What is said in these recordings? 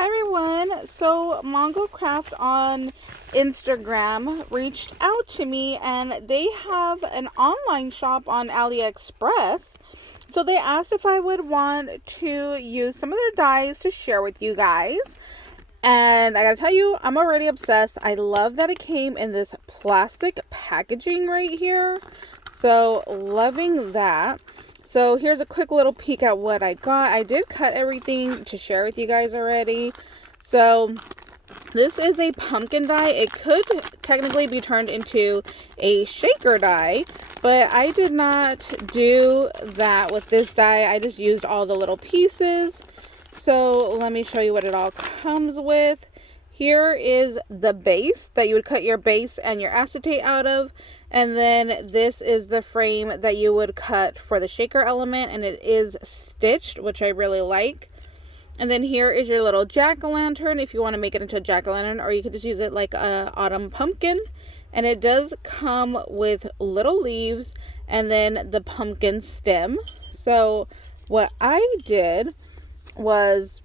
Hi everyone, so MangoCraft on Instagram reached out to me and they have an online shop on Aliexpress. So they asked if I would want to use some of their dyes to share with you guys. And I gotta tell you, I'm already obsessed. I love that it came in this plastic packaging right here. So loving that. So here's a quick little peek at what I got. I did cut everything to share with you guys already. So this is a pumpkin die. It could technically be turned into a shaker die, but I did not do that with this die. I just used all the little pieces. So let me show you what it all comes with. Here is the base that you would cut your base and your acetate out of. And then this is the frame that you would cut for the shaker element, and it is stitched, which I really like. And then here is your little jack-o'-lantern if you want to make it into a jack-o'-lantern, or you could just use it like a autumn pumpkin. And it does come with little leaves and then the pumpkin stem. So what I did was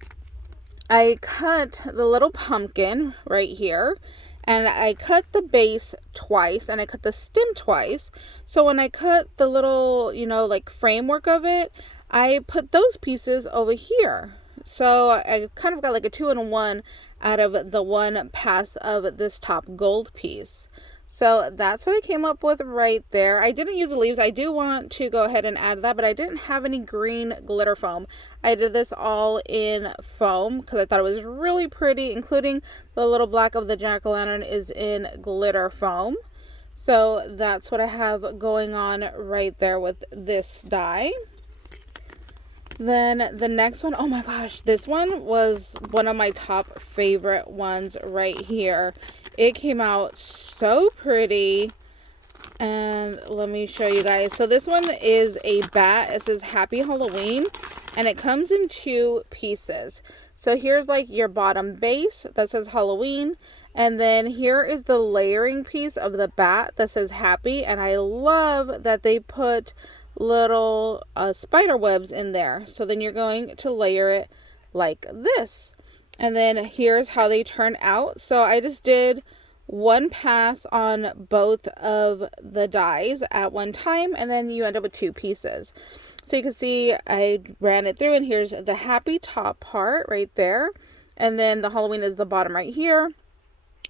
I cut the little pumpkin right here, and I cut the base twice and I cut the stem twice. So when I cut the little, like framework of it, I put those pieces over here. So I kind of got like a 2-in-1 out of the one pass of this top gold piece. So that's what I came up with right there. I didn't use the leaves. I do want to go ahead and add that, but I didn't have any green glitter foam. I did this all in foam because I thought it was really pretty, including the little black of the jack-o'-lantern is in glitter foam. So that's what I have going on right there with this die. Then the next one, oh my gosh, this one was one of my top favorite ones right here. It came out so pretty, and let me show you guys. So this one is a bat. It says Happy Halloween, and it comes in 2 pieces. So here's like your bottom base that says Halloween, and then here is the layering piece of the bat that says Happy. And I love that they put little spider webs in there. So then you're going to layer it like this. And then here's how they turn out. So I just did one pass on both of the dies at one time, and then you end up with 2 pieces. So you can see I ran it through, and here's the happy top part right there, and then the Halloween is the bottom right here.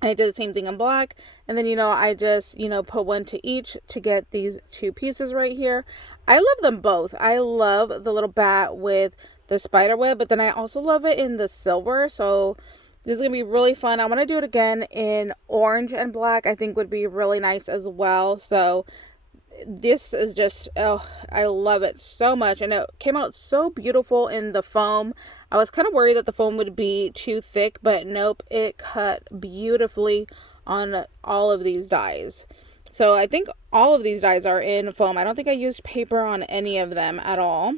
And I did the same thing in black, and then I just put one to each to get these 2 pieces right here. I love them both. I love the little bat with the spider web, but then I also love it in the silver. So this is gonna be really fun. I want to do it again in orange and black. I think would be really nice as well. So this is just, oh, I love it so much, and it came out so beautiful in the foam. I was kind of worried that the foam would be too thick, but nope, it cut beautifully on all of these dies. So I think all of these dies are in foam. I don't think I used paper on any of them at all.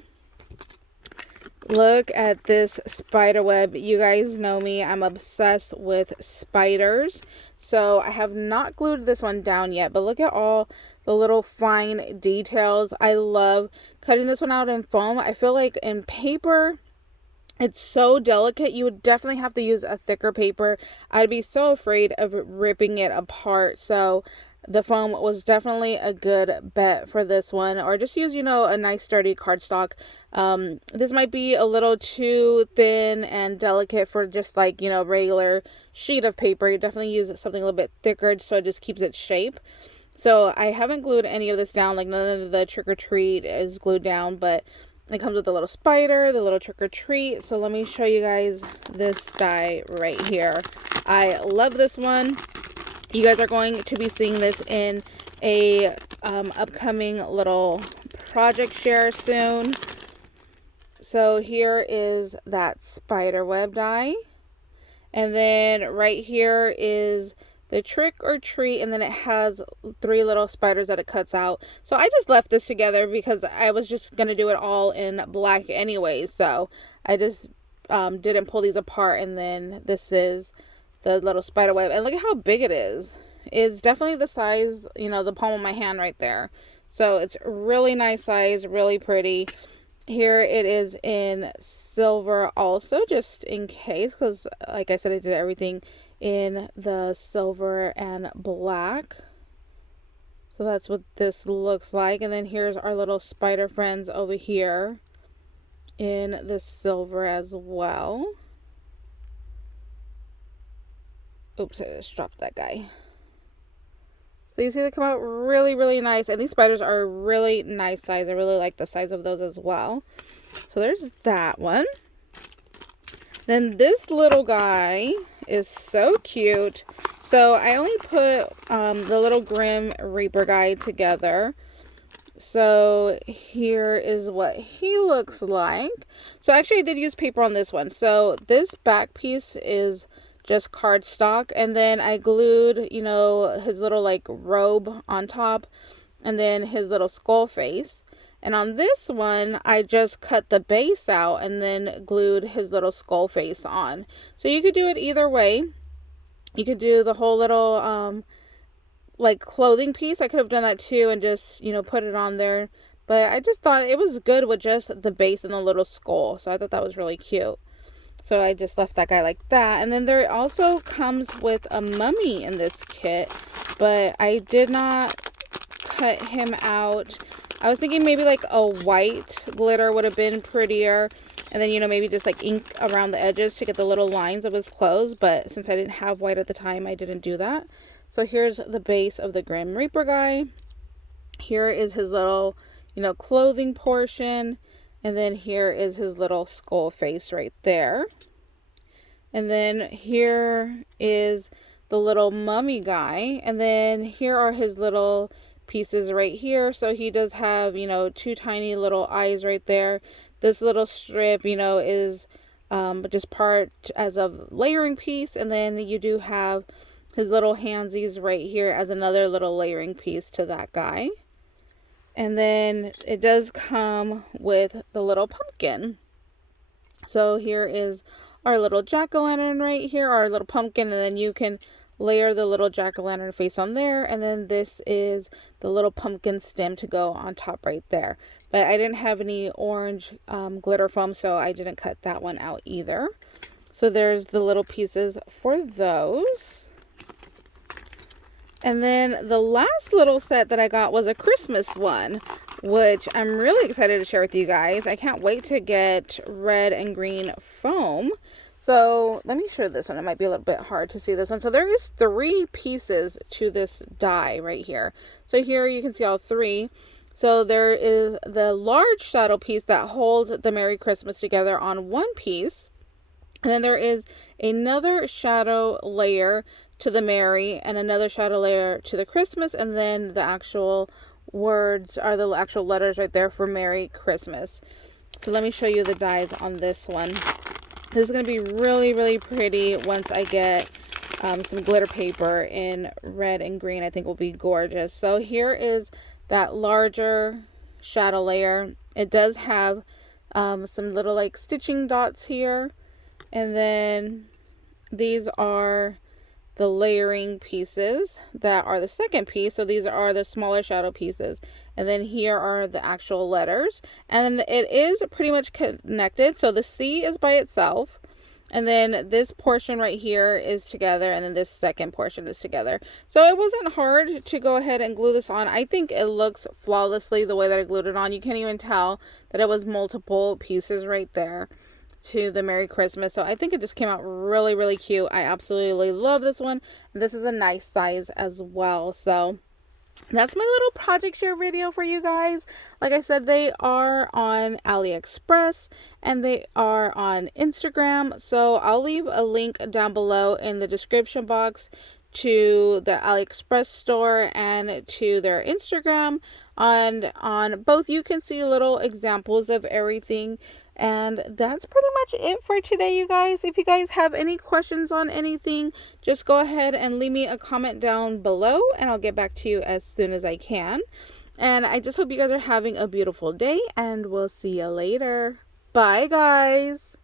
Look at this spider web. You guys know me, I'm obsessed with spiders. So I have not glued this one down yet, but look at all the little fine details. I love cutting this one out in foam. I feel like in paper, it's so delicate. You would definitely have to use a thicker paper. I'd be so afraid of ripping it apart. So the foam was definitely a good bet for this one, or just use, a nice sturdy cardstock. This might be a little too thin and delicate for just like, regular sheet of paper. You definitely use something a little bit thicker so it just keeps its shape. So I haven't glued any of this down, like none of the trick or treat is glued down, but it comes with a little spider, the little trick or treat. So let me show you guys this die right here. I love this one. You guys are going to be seeing this in a upcoming little project share soon. So here is that spider web die, and then right here is the trick or treat, and then it has 3 little spiders that it cuts out. So I just left this together because I was just gonna do it all in black anyways. So I just didn't pull these apart, and then this is the little spider web, and look at how big it is. It's definitely the size, the palm of my hand right there. So it's really nice size, really pretty. Here it is in silver also, just in case, because like I said, I did everything in the silver and black. So that's what this looks like. And then here's our little spider friends over here in the silver as well. Oops, I just dropped that guy. So you see they come out really, really nice. And these spiders are a really nice size. I really like the size of those as well. So there's that one. Then this little guy is so cute. So I only put the little Grim Reaper guy together. So here is what he looks like. So actually I did use paper on this one. So this back piece is just cardstock, and then I glued, you know, his little like robe on top, and then his little skull face. And on this one, I just cut the base out and then glued his little skull face on. So you could do it either way. You could do the whole little like clothing piece. I could have done that too and just, you know, put it on there. But I just thought it was good with just the base and the little skull. So I thought that was really cute. So I just left that guy like that. And then there also comes with a mummy in this kit, but I did not cut him out. I was thinking maybe like a white glitter would have been prettier. And then, you know, maybe just like ink around the edges to get the little lines of his clothes. But since I didn't have white at the time, I didn't do that. So here's the base of the Grim Reaper guy. Here is his little, you know, clothing portion. And then here is his little skull face right there. And then here is the little mummy guy. And then here are his little pieces right here. So he does have, you know, two tiny little eyes right there. This little strip, you know, is just part as a layering piece. And then you do have his little handsies right here as another little layering piece to that guy. And then it does come with the little pumpkin. So here is our little jack-o'-lantern right here, our little pumpkin, and then you can layer the little jack-o'-lantern face on there. And then this is the little pumpkin stem to go on top right there. But I didn't have any orange glitter foam, so I didn't cut that one out either. So there's the little pieces for those. And then the last little set that I got was a Christmas one, which I'm really excited to share with you guys. I can't wait to get red and green foam. So let me show this one. It might be a little bit hard to see this one. So there is 3 pieces to this die right here. So here you can see all 3. So there is the large shadow piece that holds the Merry Christmas together on one piece. And then there is another shadow layer to the Merry and another shadow layer to the Christmas, and then the actual words are the actual letters right there for Merry Christmas. So let me show you the dies on this one. This is going to be really, really pretty once I get some glitter paper in red and green. I think will be gorgeous. So here is that larger shadow layer. It does have some little like stitching dots here, and then these are the layering pieces that are the second piece. So these are the smaller shadow pieces, and then here are the actual letters, and it is pretty much connected. So the C is by itself, and then this portion right here is together, and then this second portion is together. So it wasn't hard to go ahead and glue this on. I think it looks flawlessly the way that I glued it on. You can't even tell that it was multiple pieces right there to the Merry Christmas. So I think it just came out really, really cute. I absolutely love this one. And this is a nice size as well. So that's my little project share video for you guys. Like I said, they are on Aliexpress and they are on Instagram. So I'll leave a link down below in the description box to the Aliexpress store and to their Instagram. On both you can see little examples of everything. And that's pretty much it for today, you guys. If you guys have any questions on anything, just go ahead and leave me a comment down below and I'll get back to you as soon as I can. And I just hope you guys are having a beautiful day, and we'll see you later. Bye, guys.